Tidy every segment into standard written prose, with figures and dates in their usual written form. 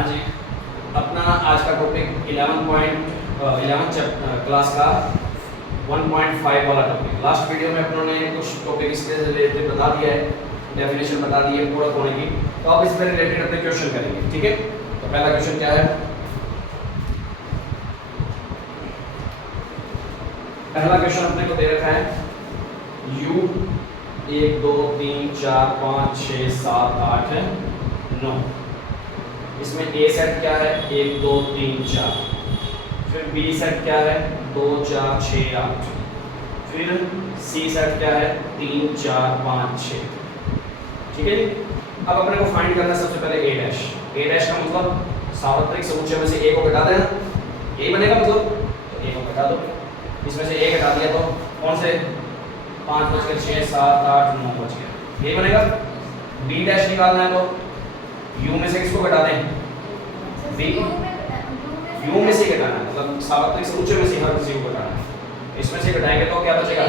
हाँ जी, अपना आज का टॉपिक 11 क्लास का 1.5 वाला टॉपिक। लास्ट वीडियो में अपनों ने कुछ टॉपिक इसके रिलेटेड बता दिया है, डेफिनेशन बता दी है पूरक होने की। तो अब इससे रिलेटेड अपने क्वेश्चन करेंगे, ठीक है। तो पहला क्वेश्चन क्या है? पहला क्वेश्चन अपने को दे रखा है u 1 2 3 4 5 6 7 8 है 9। इसमें a सेट क्या है? 1 2 3 4। फिर b सेट क्या है? 2 4 6 8। फिर c सेट क्या है? 3 4 5 6। ठीक है जी। अब अपने को फाइंड करना है सबसे पहले a डैश। a डैश का मतलब सार्वत्रिक समुच्चय में से a को घटा देना। a बनेगा मतलब तो a को घटा दो। इसमें से a घटा दिया तो कौन से 5 बच गए, 6 7 8 9 बच गया। a बनेगा। b डैश निकालना है तो u में से किसको घटा दें? b u में से घटाना है, मतलब सार्वत्रिक समुच्चय में से हर किसी को घटाना है। इसमें से घटाएंगे तो क्या बचेगा?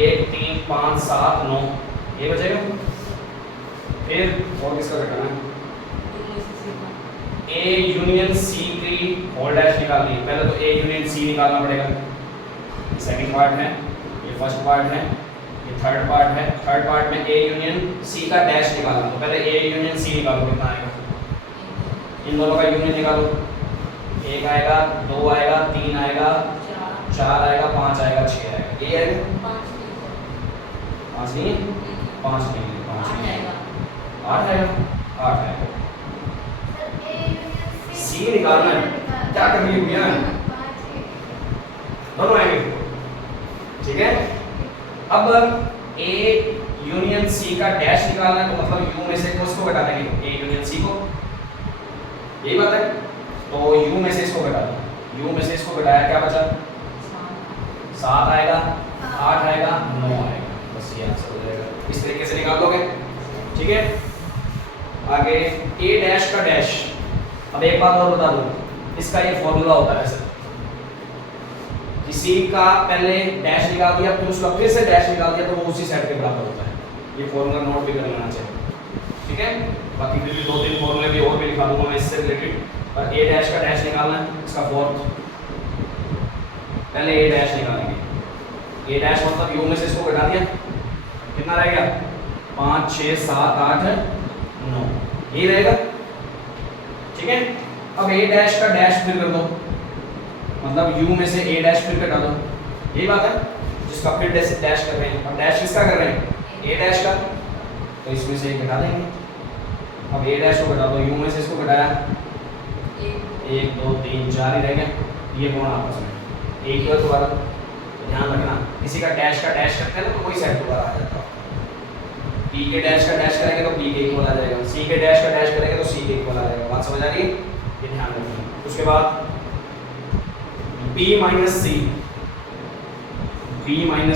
1 3 5 7 9 ये बचेगा। फिर और किसका घटाना है? a यूनियन c की होल डैश निकालनी है। पहले तो a यूनियन c निकालना पड़ेगा। ये सेकंड पार्ट है, ये फर्स्ट पार्ट है, ये थर्ड पार्ट है। थर्ड पार्ट में a यूनियन c का डैश निकालना। तो पहले a यूनियन c निकालो, कितना आएगा? इन दोनों का यूनियन निकालो। 1 आएगा, 2 आएगा, 3 आएगा, 4 आएगा, 5 आएगा, 6 आएगा। ये आएगा 5 नहीं, 5 नहीं, 5 नहीं, 8 आएगा, 8 आएगा। c निकालना है, क्या करनी है भैया? दोनों आएंगे, ठीक है। अब a यूनियन c का डैश निकालना है, तो मतलब u में से किसको घटा देंगे? a यूनियन c को, यही बात है। तो u में से इसको घटा दो। u में से इसको घटाया, क्या बचा? 7 आएगा, 8 आएगा, 9 आएगा। बस ये आंसर हो जाएगा। इस तरीके से निकाल लोगे, ठीक है। आगे a डैश का डैश। अब एक बात और बता दूं, इसका ये फॉर्मूला होता है। किसी का पहले डैश निकाल दिया, फिर उसका फिर से डैश निकाल दिया, तो वो उसी सेट के बराबर होता है। ये फॉर्मूला नोट भी कर लेना चाहिए, ठीक है। बाकी फिर भी 2-3 फॉर्मूले भी और भी लिखा दूंगा मैं इससे रिलेटेड। और a डैश का डैश निकालना है, इसका फोर्थ। पहले a डैश निकालेंगे। a डैश मतलब u में से इसको घटा दिया, कितना रह गया? 5 6 7 8 9 ये रहेगा, ठीक है। अब a डैश का डैश फिर कर दो, मतलब u में से a डैश फिर घटा दो। यही बात है, जिसका फिर डैश कर रहे हैं। अब डैश किसका कर रहे हैं? a डैश का, तो इसमें से घटा देंगे। अब a डैश को घटा दो, u में से इसको घटाया, 1 2 3 4 ही रह गया। ये कौन आपस में एक ही दोबारा। तो ध्यान रखना, किसी का डैश करते हैं ना, तो कोई सेट दोबारा आ जाता है। p के डैश का डैश करेंगे तो p के इक्वल आ जाएगा, c के डैश का डैश करेंगे तो c के इक्वल आ जाएगा। बात समझ आ रही है? ये ध्यान रखना। उसके बाद b माइनस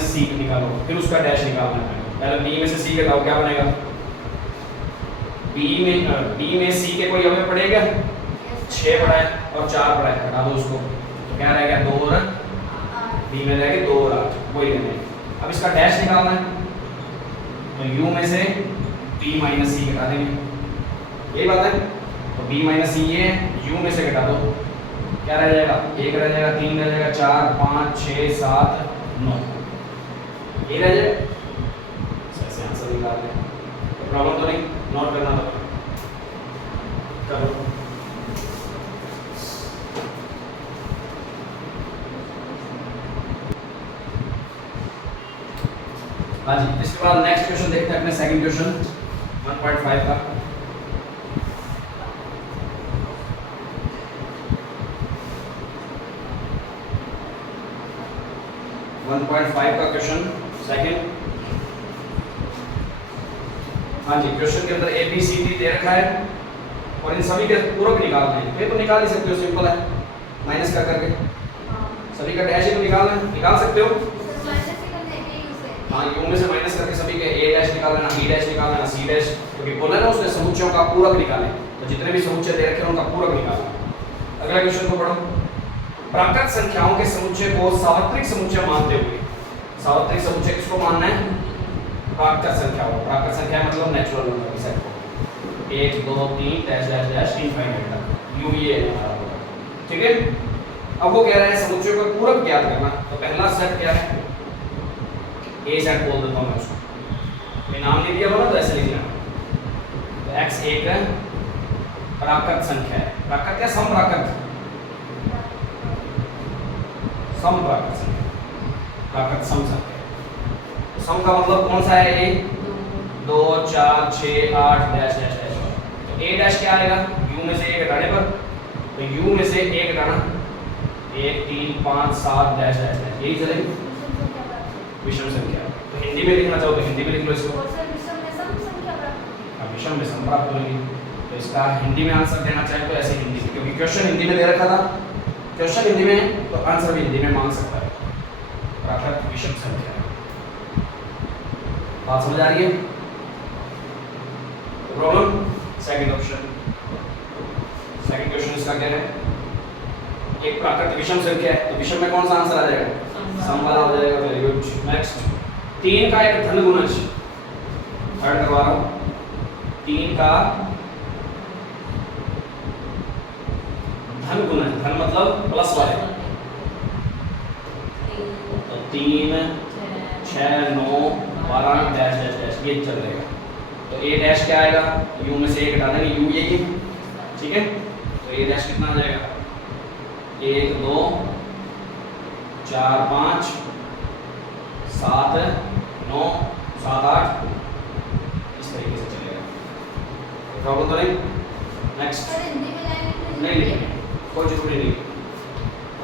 c निकालो, फिर उसका डैश निकालना है। पहले b में से c घटाओ, क्या बनेगा? b में c के कोई अवयव पड़ेगा? 6 पड़ा है और 4 पड़ा है, घटा दो उसको, तो क्या रह गया? 2 और b में रह गए 2 और 8, वही रहने। अब इसका डैश निकालना है, तो u में से b माइनस c घटा देंगे। यही बात है। तो b माइनस c ये u में से घटा दो, क्या रह जाएगा? 1 रह जाएगा, 3 रह जाएगा, 4 5 6 7 9 ये रह जाएगा। ऐसे आंसर निकाल लें, तो प्रॉब्लम तो नहीं, नोट करना तो चलो। हाँ जी, इसके बाद नेक्स्ट क्वेश्चन देखते हैं अपने सेकंड क्वेश्चन 1.5 का। का क्वेश्चन सेकंड। हाँ जी, क्वेश्चन के अंदर a b c d दे रखा है और इन सभी के पूरक निकालने हैं। ये तो निकाल ही सकते हो, सिंपल है, माइनस कर करके सभी का डैश ही तो निकालना है, निकाल सकते हो। हाँ, u में से माइनस करके सभी के a डैश निकाल लेना, b डैश निकाल लेना, c डैश, क्योंकि बोला ना उसने समुच्चयों का पूरक निकालें, तो जितने भी समुच्चय दे रखे हैं उनका पूरक निकालना। अगला क्वेश्चन को पढ़ो। प्राकृत संख्याओं के समुच्चय को सार्वत्रिक समुच्चय मानते हुए, सार्वत्रिक समुच्चय किसको मानना है? प्राकृत संख्याओं। प्राकृत संख्या मतलब नेचुरल नंबर की सेट को 1 2 3 डैश डैश डैश इनफाइनाइट तक। यू ये हमारा होगा। ठीक है, अब वो कह रहा है समुच्चय का पूरक ज्ञात करना। तो पहला सेट क्या है, ए सेट बोल देता हूं मैं उसको, ये नाम नहीं दिया होगा तो ऐसे लिखना। तो x एक प्राकृत संख्या है, प्राकृत या समप्राकृत, समप्राकृत संख्या, प्राकृत सम संख्या। तो सम का मतलब कौन सा है, ये 2 4 6 8 डैश डैश डैश। तो a डैश क्या आएगा, u में से एक घटाने पर, तो u में से एक घटाना 1 3 5 7 डैश डैश डैश, यही चलेगी विषम संख्या। तो हिंदी में लिखना चाहो तो हिंदी में लिख लो इसको, विषम में सम प्राप्त होगी। तो इसका हिंदी में आंसर देना चाहे तो ऐसे हिंदी में, क्योंकि क्वेश्चन हिंदी में दे रखा था, क्वेश्चन हिंदी में तो आंसर भी हिंदी में मांग सकता है। प्राकृत विषम संख्या, बात समझ आ रही है? Problem second option, second question इसका क्या है, एक प्राकृत विषम संख्या है, तो विषम में कौन सा आंसर आ जाएगा, सम वाला हो जाएगा। Very good. नेक्स्ट, 3 का एक धन गुणज, थर्ड करवा रहा हूं, 3 का धन गुणज, धन मतलब प्लस वाले, तो 3 6 9 12 डैश डैश डैश ये चलेगा। तो a डैश क्या आएगा, u में से एक घटा देंगे, u यही है। ठीक है, तो a डैश कितना आ जाएगा, 1 2 4 5 7 9 7 8, इस तरीके से चलेगा। प्रॉब्लम तो नहीं? नेक्स्ट, नहीं कोई जरूरी नहीं,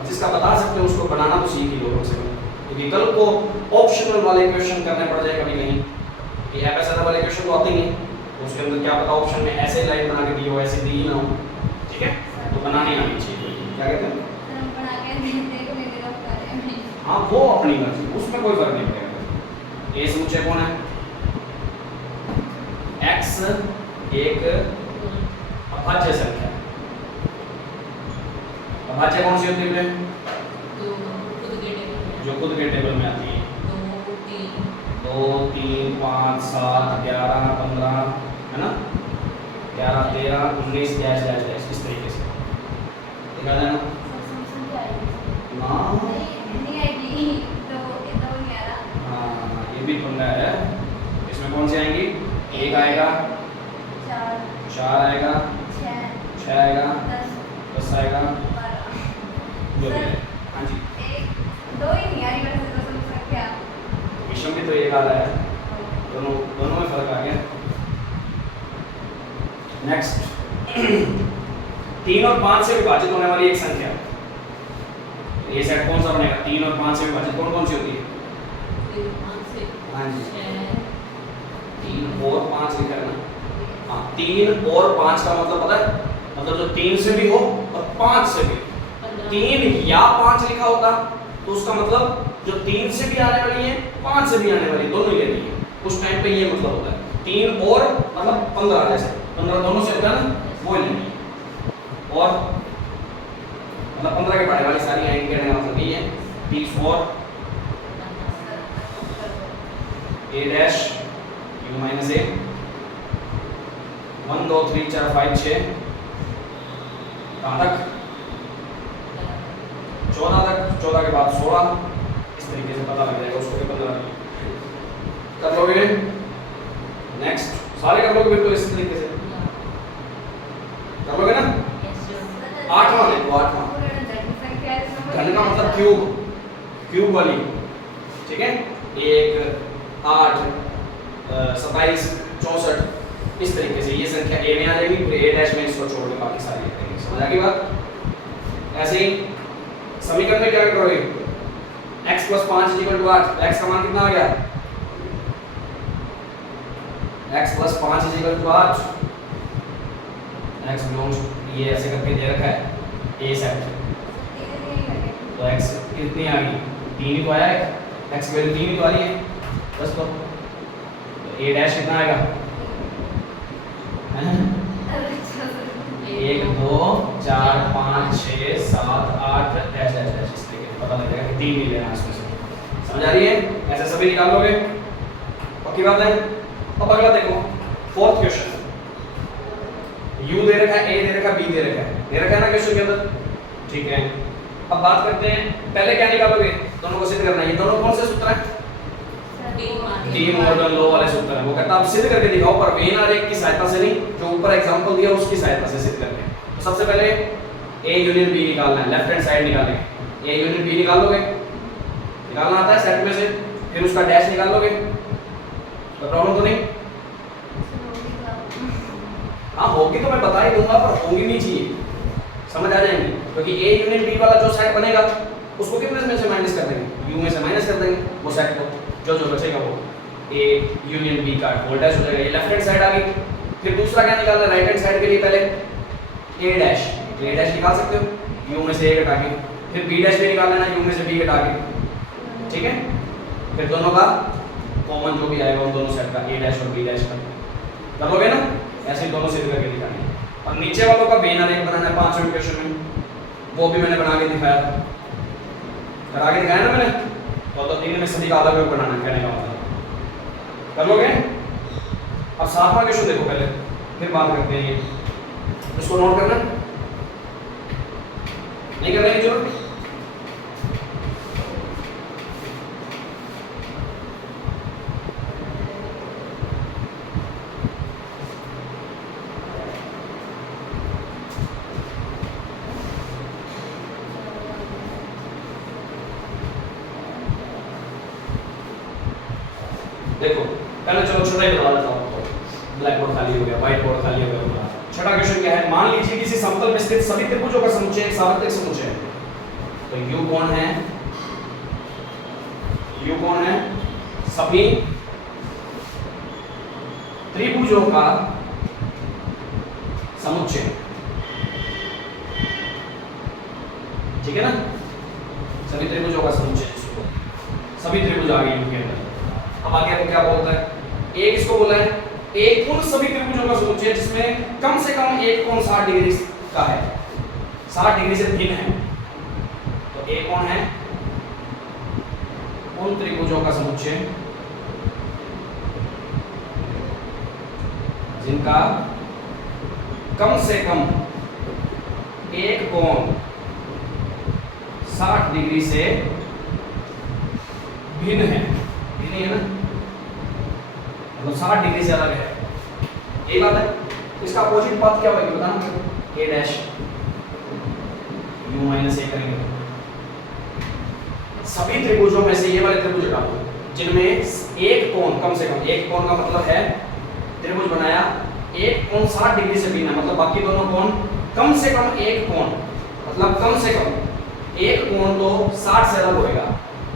जिसका बता सकते हो उसको बनाना तो सीख ही लो कम से कम। तो विकल्प को ऑप्शनल वाले क्वेश्चन करने पड़ जाए कभी कहीं, ये एफएसआर वाले क्वेश्चन तो आते ही नहीं, उसके अंदर क्या पता ऑप्शन में ऐसे लाइन बना के दी हो, ऐसे दी ही ना हो। ठीक है, तो बनानी आनी चाहिए। क्या कहते हैं, हाँ वो अपनी मर्जी, उसमें कोई फर्क नहीं पड़ेगा। ए समुच्चय कौन है, x एक अभाज्य संख्या, अभाज्य कौन सी होती है, जो खुद के टेबल में आती है, 2 3 5 7 11 15 है ना, 11 13 19 डैश डैश डैश, इस तरीके से दिखा देना ना। ये भी पंगा है, इसमें कौन सी आएंगी, 1 आएगा, 4 आएगा, 6 आएगा, 10 आएगा, जो भी है। हाँ जी, विषम भी तो 1 आ रहा है, दोनों में फर्क आ गया। नेक्स्ट, 3 और 5 से विभाजित होने वाली एक संख्या, ये सेट कौन सा बनेगा, 3 और 5 से विभाजित कौन सी होती है, हाँ जी 3 और 5 लिखा है ना, हाँ 3 और 5 का मतलब पता है, मतलब जो 3 से भी हो और 5 से भी, 3 या 5 लिखा होता तो उसका मतलब जो 3 से भी आने वाली है 5 से भी आने वाली दोनों ही लेनी है, उस टाइम पे ये मतलब होता है। 3 और मतलब 15, जैसे 15 दोनों से होता है ना, वो लेनी है। और मतलब 15 के पढ़ाई वाली सारी आएंगे, कहने का मतलब ये है 30 और a dash u minus a 1 2 3 4 5 6 कहाँ तक, 14 तक, 14 के बाद 16, इस तरीके से पता लग जाएगा उसको 15 कर लोगे। नेक्स्ट, सारे कर लोगे बिल्कुल इस तरीके से कर लोगे ना। 8वां देखो, 8वां घन का मतलब क्यूब, क्यूब वाली, ठीक है, 1 8 27 64, इस तरीके से ये संख्या a में आ जाएगी, फिर a डैश में इसको छोड़ के बाकी सारी लिखेंगे। समझ आ गई बात? ऐसे ही समीकरण में क्या करोगे, x + 5 = 8, x का मान कितना आ गया, x + 5 = 8, x बिलोंग्स, ये ऐसे करके दे रखा है a सेट, तो x कितनी आ गई, 3 ही तो आया है, x की वैल्यू 3 ही तो आ रही है बस। तो a डैश कितना आएगा, 1 2 4 5 6 7 8 डैश डैश डैश, इस तरीके से पता लग जाएगा कि 3 ही लेना है इसमें से। समझ आ रही है? ऐसे सभी निकाल लोगे, पक्की बात है। अब अगला देखो, फोर्थ क्वेश्चन, u दे रखा है, a दे रखा है, b दे रखा है, दे रखा है ना क्वेश्चन के अंदर, ठीक है। अब बात करते हैं, पहले क्या निकालोगे, दोनों को सिद्ध करना है। ये दोनों कौन से सूत्र हैं? डी मॉर्गन लॉ वाले सूत्र हैं। वो कहता है आप सिद्ध करके दिखाओ, पर वेन आरेख की सहायता से नहीं, जो ऊपर एग्जांपल दिया उसकी सहायता से सिद्ध करके। तो सबसे पहले ए यूनियन बी निकालना है, लेफ्ट हैंड साइड निकालेंगे। ए यूनियन बी निकाल लोगे, निकालना आता है सेट में से, फिर उसका डैश निकाल लोगे, तो प्रॉब्लम तो नहीं? हाँ होगी तो मैं बता ही दूंगा, पर होगी नहीं चाहिए, समझ आ जाएंगी। क्योंकि ए यूनियन बी वाला जो सेट बनेगा उसको कितने में से माइनस कर देंगे, यू में से माइनस कर देंगे वो सेट को, जो जो बचेगा वो ए यूनियन बी का वोल्टेज हो जाएगा। ये लेफ्ट हैंड साइड आ गई। फिर दूसरा क्या निकालना है राइट हैंड साइड के लिए, पहले ए डैश निकाल सकते हो यू में से ए घटा के, फिर बी डैश भी निकाल लेना यू में से बी घटा के, ठीक है। फिर दोनों का कॉमन जो भी आएगा उन दोनों सेट का ए डैश और बी डैश का कर लोगे ना, ऐसे दोनों सिद्ध करके दिखाने हैं। और नीचे वालों का वेन आरेख बनाना है 5 मिनट क्वेश्चन में, वो भी मैंने बना के दिखाया था, करा के दिखाया ना मैंने। तो 3 में सभी का अलग अलग बनाना है, कहने का मतलब कर लोगे। अब 7वां क्वेश्चन देखो पहले, फिर बात करते हैं। ये इसको नोट करना नहीं करने की जरूरत। देखो पहले चलो छोटा ही बता देता हूं, तो ब्लैक बोर्ड खाली हो गया, व्हाइट बोर्ड खाली हो गया। छठा क्वेश्चन क्या है, मान लीजिए किसी समतल में स्थित सभी त्रिभुजों का समुच्चय एक सार्वत्रिक समुच्चय है। तो U कौन है, U कौन है, सभी त्रिभुजों का समुच्चय, ठीक है ना, सभी त्रिभुजों का समुच्चय, सभी त्रिभुज आ गए U के अंदर। अब आगे क्या बोलता है, एक इसको बोला है एक उन सभी त्रिभुजों का समुच्चय जिसमें कम से कम एक कोण 60 डिग्री का है, 60 डिग्री से भिन्न है। तो एक कोण है उन त्रिभुजों का समुच्चय जिनका कम से कम एक कोण 60 डिग्री से भिन्न है, भिन्न है ना, मतलब 60 डिग्री से अलग है, यही बात है। इसका अपोजिट पाथ क्या होगी बताना, ए डैश यू माइनस ए करेंगे। सभी त्रिभुजों में से ये वाले त्रिभुज हटा दो जिनमें एक कोण कम से कम, एक कोण का मतलब है त्रिभुज बनाया एक कोण 60 डिग्री से भिन्न है, मतलब बाकी दोनों कोण कम से कम एक कोण, मतलब कम से कम एक कोण तो 60 से अलग होएगा,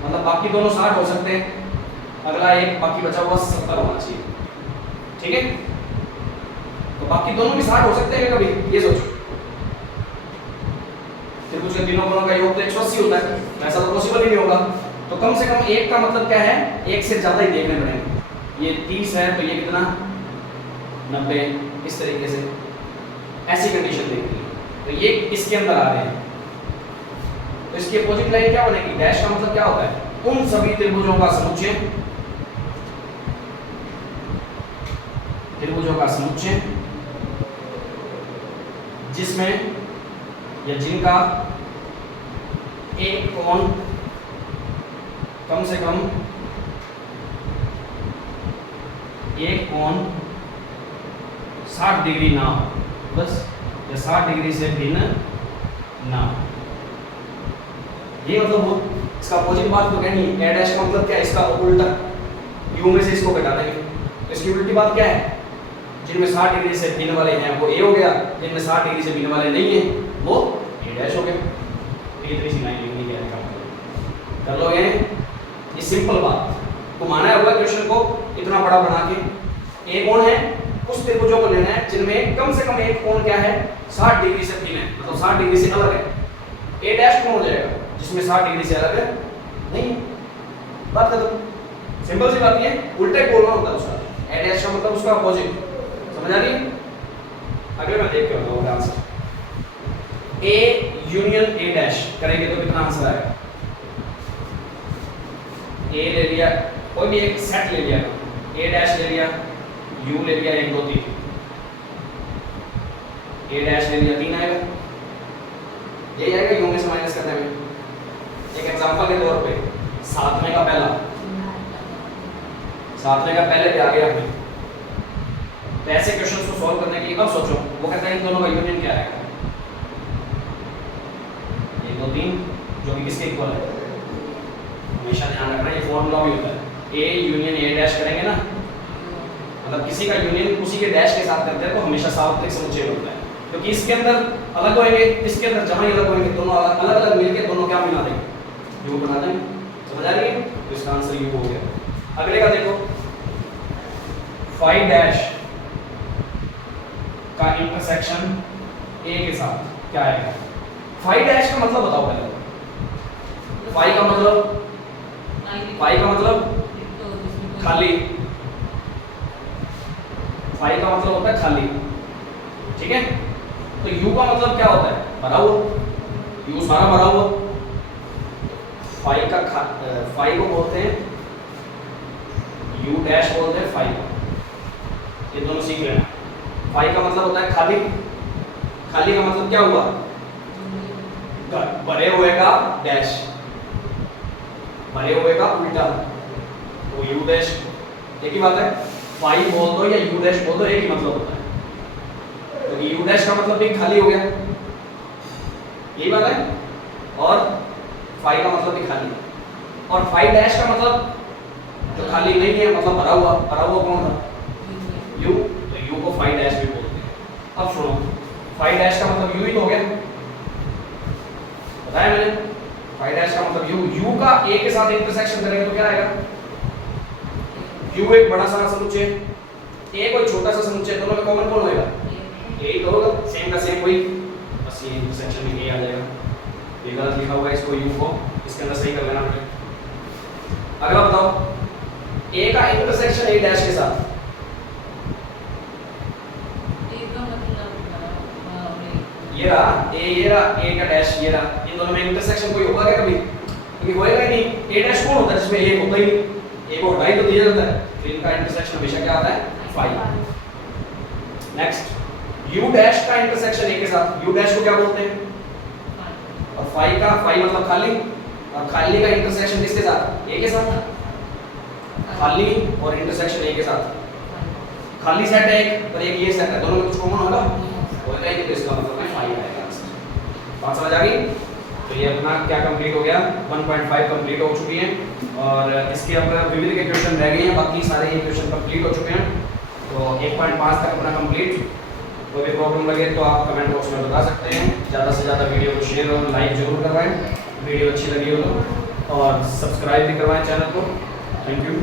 मतलब बाकी दोनों 60 हो सकते हैं, अगला एक बाकी बचा हुआ 70 होना चाहिए, ठीक है। तो बाकी दोनों भी 60 हो सकते हैं कभी, ये सोचो। त्रिभुज के तीनों कोणों का योग तो 180 होता है, ऐसा तो पॉसिबल ही नहीं होगा। तो कम से कम एक का मतलब क्या है, एक से ज्यादा ही देखने पड़ेंगे। ये 30 है तो ये कितना 90, इस तरीके से ऐसी कंडीशन देखनी है। तो ये इसके अंदर आ रहे हैं, तो इसकी अपोजिट लाइन क्या बनेगी, डैश का मतलब क्या होता है, उन सभी त्रिभुजों का समुच्चय, त्रिभुजों का समुच्चय जिसमें या जिनका एक कोण कम से कम एक कोण 60 डिग्री ना हो, बस, या 60 डिग्री से भिन्न ना हो, ये मतलब वो इसका अपोजिट बात तो कहनी है। ए डैश का मतलब क्या है, इसका उल्टा, यू में से इसको घटा देंगे, तो इसकी उल्टी बात क्या है, जिनमें 60 डिग्री से भिन्न वाले हैं वो ए हो गया, जिनमें 60 डिग्री से भिन्न वाले नहीं है वो ए डैश हो गया। ये तरीके से लाइन लिखने की है, कर लोगे, ये सिंपल बात। घुमाना है क्वेश्चन को इतना बड़ा बना के, ए कोण है उस त्रिभुजों को लेना है जिनमें कम से कम एक कोण क्या है 60 डिग्री से भिन्न है, मतलब 60 डिग्री से अलग है। ए डैश कौन हो जाएगा जिसमें 60 डिग्री से अलग है नहीं, बात खत्म, सिंपल सी बात ये, उल्टा ही बोलना होता है उसका। ए डैश का मतलब उसका अपोजिट, समझ आ रही है। अगले मैं देख के बताऊंगा answer, A union A dash करेंगे तो कितना आंसर आएगा। ए ले लिया, कोई भी एक सेट ले लिया, ए डैश ले लिया, यू ले लिया 1 2 3, ए डैश ले लिया 3 आएगा, यही आएगा यू में से माइनस करने में। एक एग्जांपल के तौर पे सातवें का पहले पे आ गया हमें, तो ऐसे क्वेश्चंस को सॉल्व करने के लिए अब सोचो वो कहता है इन दोनों का यूनियन क्या आएगा, 1 2 3 जो कि किसके इक्वल है। हमेशा ध्यान रखना ये फॉर्मूला भी होता है, ए यूनियन ए डैश करेंगे ना, मतलब किसी का यूनियन उसी के डैश के साथ करते हैं तो हमेशा सार्वत्रिक समुच्चय बनता है, क्योंकि इसके अंदर अलग होंगे इसके अंदर जमा ही अलग होंगे, दोनों अलग अलग मिलके दोनों क्या बना देंगे, यू बना देंगे। समझ आ रही है? तो इसका आंसर यू हो गया। अगले का देखो 5 डैश का इंटरसेक्शन ए के साथ क्या आएगा। 5 डैश का मतलब बताओ पहले। 5 का मतलब खाली, 5 का मतलब होता है खाली, ठीक है। तो u का मतलब क्या होता है, भरा हुआ, u सारा भरा हुआ। 5 को बोलते हैं u डैश बोलते हैं 5 को, ये दोनों सीख लेना। 5 का मतलब होता है खाली, खाली का मतलब क्या हुआ, भरे हुए का डैश, भरे हुए का उल्टा, तो u डैश एक ही बात है। 5 बोल दो या u डैश बोल दो एक ही मतलब होता है, तो u डैश का मतलब भी खाली हो गया, यही बात है। और 5 का मतलब भी खाली, और 5 डैश का मतलब जो खाली नहीं है मतलब भरा हुआ कौन था, u, तो u को 5 डैश भी बोलते हैं। अब सुनो 5 डैश का मतलब u ही तो हो गया, बताया मैंने। 5 डैश का मतलब u का a के साथ इंटरसेक्शन करेंगे तो क्या आएगा, u एक बड़ा सा समुच्चय, a कोई छोटा सा समुच्चय, दोनों में कॉमन कौन होएगा, a ही तो होगा, सेम का सेम वही, बस ये इंटरसेक्शन में a आ जाएगा। ये गलत लिखा हुआ है, इसको u को इसके अंदर सही कर लेना बेटा। अगला बताओ a का इंटरसेक्शन a डैश के साथ, ये रहा a का डैश, ये रहा, इन दोनों में इंटरसेक्शन कोई होगा क्या कभी, क्योंकि होएगा ही नहीं। a डैश कौन होता है जिसमें a होता ही नहीं, a को हटा ही तो दिया जाता है, फिर इनका इंटरसेक्शन हमेशा क्या आता है 5। नेक्स्ट u डैश का इंटरसेक्शन a के साथ, u डैश को क्या बोलते हैं, और 5 मतलब खाली, और खाली का इंटरसेक्शन किसके साथ, a के साथ, खाली और इंटरसेक्शन a के साथ। खाली सेट है एक और एक ये सेट है, दोनों में कुछ कॉमन होगा ही, तो इसका मतलब है 5 आएगा आंसर। बात समझ आ गई? तो ये अपना क्या कंप्लीट हो गया, 1.5 कंप्लीट हो चुकी है, और इसके अब विविध के क्वेश्चन रह गए हैं, बाकी सारे ये क्वेश्चन कंप्लीट हो चुके हैं। तो 1.5 तक अपना कंप्लीट। कोई भी प्रॉब्लम लगे तो आप कमेंट बॉक्स में बता सकते हैं। ज़्यादा से ज़्यादा वीडियो को शेयर और लाइक जरूर करवाएं, वीडियो अच्छी लगी हो तो, और सब्सक्राइब भी करवाएं चैनल को। Thank you.